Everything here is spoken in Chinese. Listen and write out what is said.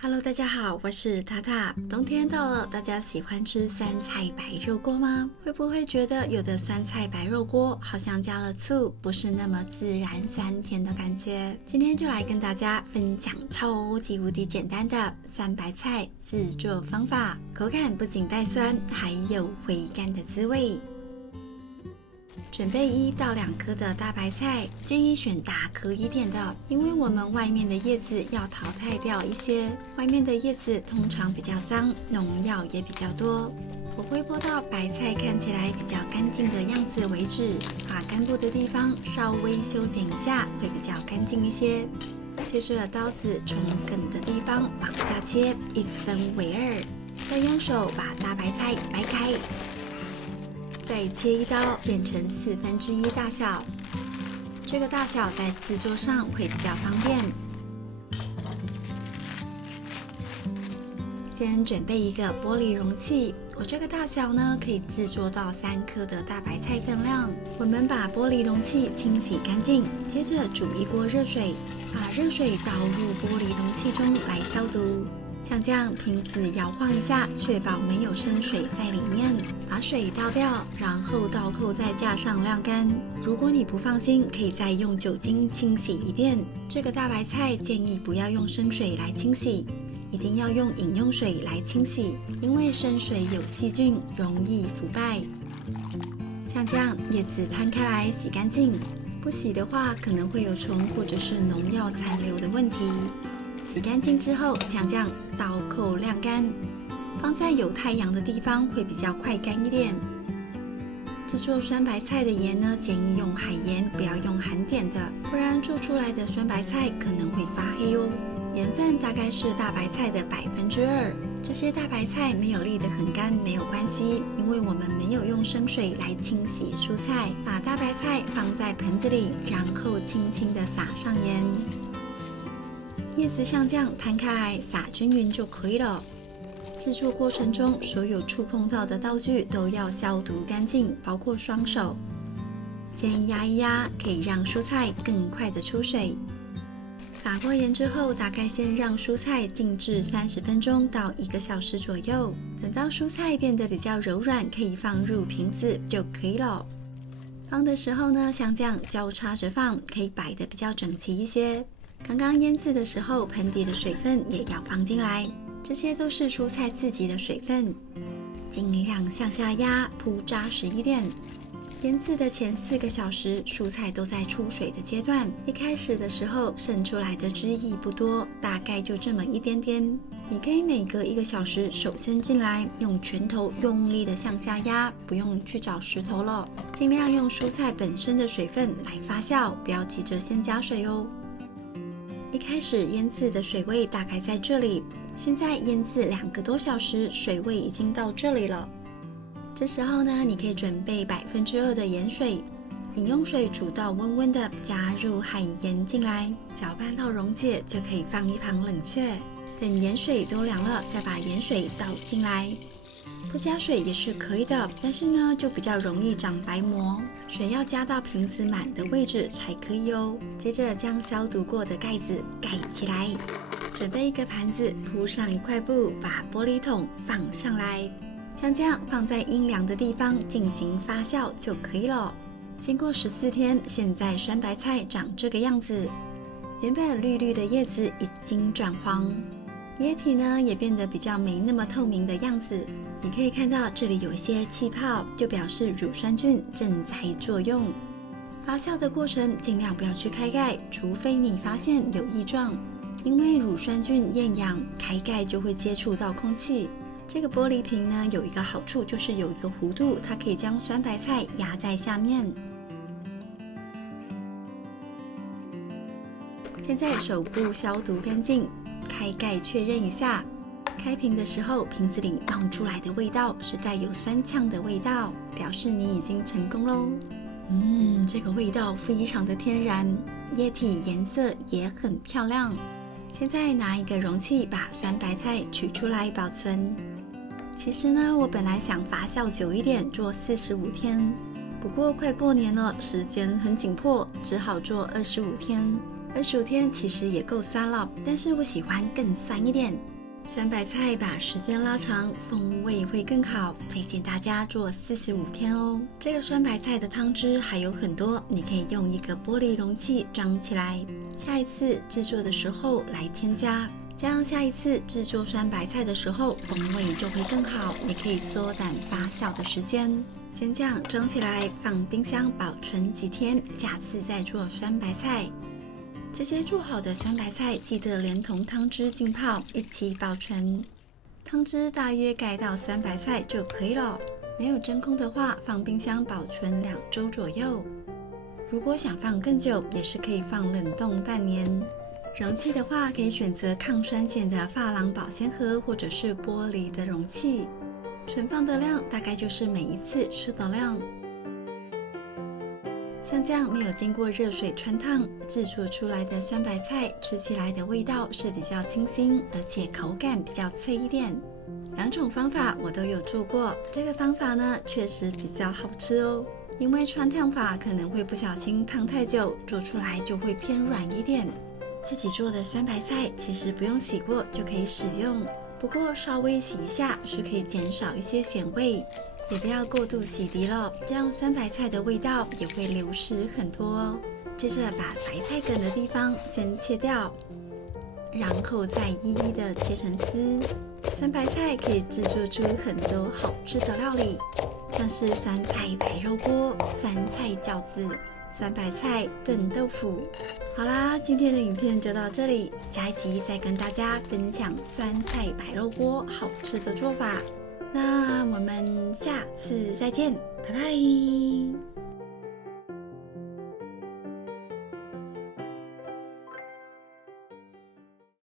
Hello， 大家好，我是塔塔。冬天到了，大家喜欢吃酸菜白肉锅吗？会不会觉得有的酸菜白肉锅好像加了醋，不是那么自然酸甜的感觉？今天就来跟大家分享超级无敌简单的酸白菜制作方法，口感不仅带酸，还有回甘的滋味。准备1到2颗的大白菜，建议选大颗一点的，因为我们外面的叶子要淘汰掉一些，外面的叶子通常比较脏，农药也比较多。我会剥到白菜看起来比较干净的样子为止，把根部的地方稍微修剪一下，会比较干净一些。接着刀子从梗的地方往下切，1分为2，再用手把大白菜掰开。再切一刀，变成1/4大小，这个大小在制作上会比较方便。先准备一个玻璃容器，我这个大小呢，可以制作到3颗的大白菜分量。我们把玻璃容器清洗干净，接着煮1锅热水，把热水倒入玻璃容器中来消毒。像这样，瓶子摇晃一下，确保没有生水在里面。把水倒掉，然后倒扣在架上晾干。如果你不放心，可以再用酒精清洗一遍。这个大白菜建议不要用生水来清洗，一定要用饮用水来清洗，因为生水有细菌，容易腐败。像这样，叶子摊开来洗干净，不洗的话可能会有虫或者是农药残留的问题。洗干净之后，像这样倒扣晾干，放在有太阳的地方会比较快干一点。制作酸白菜的盐呢，建议用海盐，不要用含碘的，不然做出来的酸白菜可能会发黑哦。盐分大概是大白菜的2%。这些大白菜没有沥得很干没有关系，因为我们没有用生水来清洗蔬菜。把大白菜放在盆子里，然后轻轻地撒上盐。叶子像这样摊开来，撒均匀就可以了。制作过程中，所有触碰到的道具都要消毒干净，包括双手。先压一压，可以让蔬菜更快的出水。撒过盐之后，大概先让蔬菜静置30分钟到1个小时左右。等到蔬菜变得比较柔软，可以放入瓶子就可以了。放的时候呢，像这样交叉着放，可以摆得比较整齐一些。刚刚腌制的时候，盆底的水分也要放进来，这些都是蔬菜自己的水分，尽量向下压，铺扎实一点。腌制的前4个小时，蔬菜都在出水的阶段，一开始的时候渗出来的汁液不多，大概就这么一点点。你可以每隔1个小时手伸进来，用拳头用力的向下压，不用去找石头了。尽量用蔬菜本身的水分来发酵，不要急着先加水哦。一开始腌制的水位大概在这里，现在腌制2个多小时，水位已经到这里了。这时候呢，你可以准备2%的盐水，饮用水煮到温温的，加入海盐进来，搅拌到溶解就可以放一旁冷却。等盐水都凉了，再把盐水倒进来。不加水也是可以的，但是呢，就比较容易长白膜。水要加到瓶子满的位置才可以哦。接着将消毒过的盖子盖起来，准备一个盘子，铺上1块布，把玻璃桶放上来，像这样放在阴凉的地方进行发酵就可以了。经过14天，现在酸白菜长这个样子，原本绿绿的叶子已经转黄，液体呢也变得比较没那么透明的样子。你可以看到这里有一些气泡，就表示乳酸菌正在作用。发酵的过程尽量不要去开盖，除非你发现有异状，因为乳酸菌厌氧，开盖就会接触到空气。这个玻璃瓶呢有一个好处，就是有一个弧度，它可以将酸白菜压在下面。现在手部消毒干净，开盖确认一下。开瓶的时候，瓶子里冒出来的味道是带有酸呛的味道，表示你已经成功喽。这个味道非常的天然，液体颜色也很漂亮。现在拿一个容器把酸白菜取出来保存。其实呢，我本来想发酵久一点，做45天，不过快过年了，时间很紧迫，只好做25天。25天其实也够酸了，但是我喜欢更酸一点。酸白菜把时间拉长，风味会更好，推荐大家做45天哦。这个酸白菜的汤汁还有很多，你可以用一个玻璃容器装起来，下一次制作的时候来添加，这样下一次制作酸白菜的时候风味就会更好，也可以缩短发酵的时间。先这样装起来，放冰箱保存几天，下次再做酸白菜。这些做好的酸白菜记得连同汤汁浸泡一起保存，汤汁大约盖到酸白菜就可以了。没有真空的话，放冰箱保存2周左右。如果想放更久，也是可以放冷冻半年。容器的话，可以选择抗酸碱的珐琅保鲜盒，或者是玻璃的容器。存放的量大概就是每一次吃的量。像这样没有经过热水汆烫制作出来的酸白菜，吃起来的味道是比较清新，而且口感比较脆一点。2种方法我都有做过，这个方法呢确实比较好吃哦。因为汆烫法可能会不小心烫太久，做出来就会偏软一点。自己做的酸白菜其实不用洗过就可以使用，不过稍微洗一下是可以减少一些咸味。也不要过度洗涤了，这样酸白菜的味道也会流失很多哦。接着把白菜梗的地方先切掉，然后再一一的切成丝。酸白菜可以制作出很多好吃的料理，像是酸菜白肉锅、酸菜饺子、酸白菜炖豆腐。好啦，今天的影片就到这里，下一集再跟大家分享酸菜白肉锅好吃的做法。那我们下次再见，拜拜。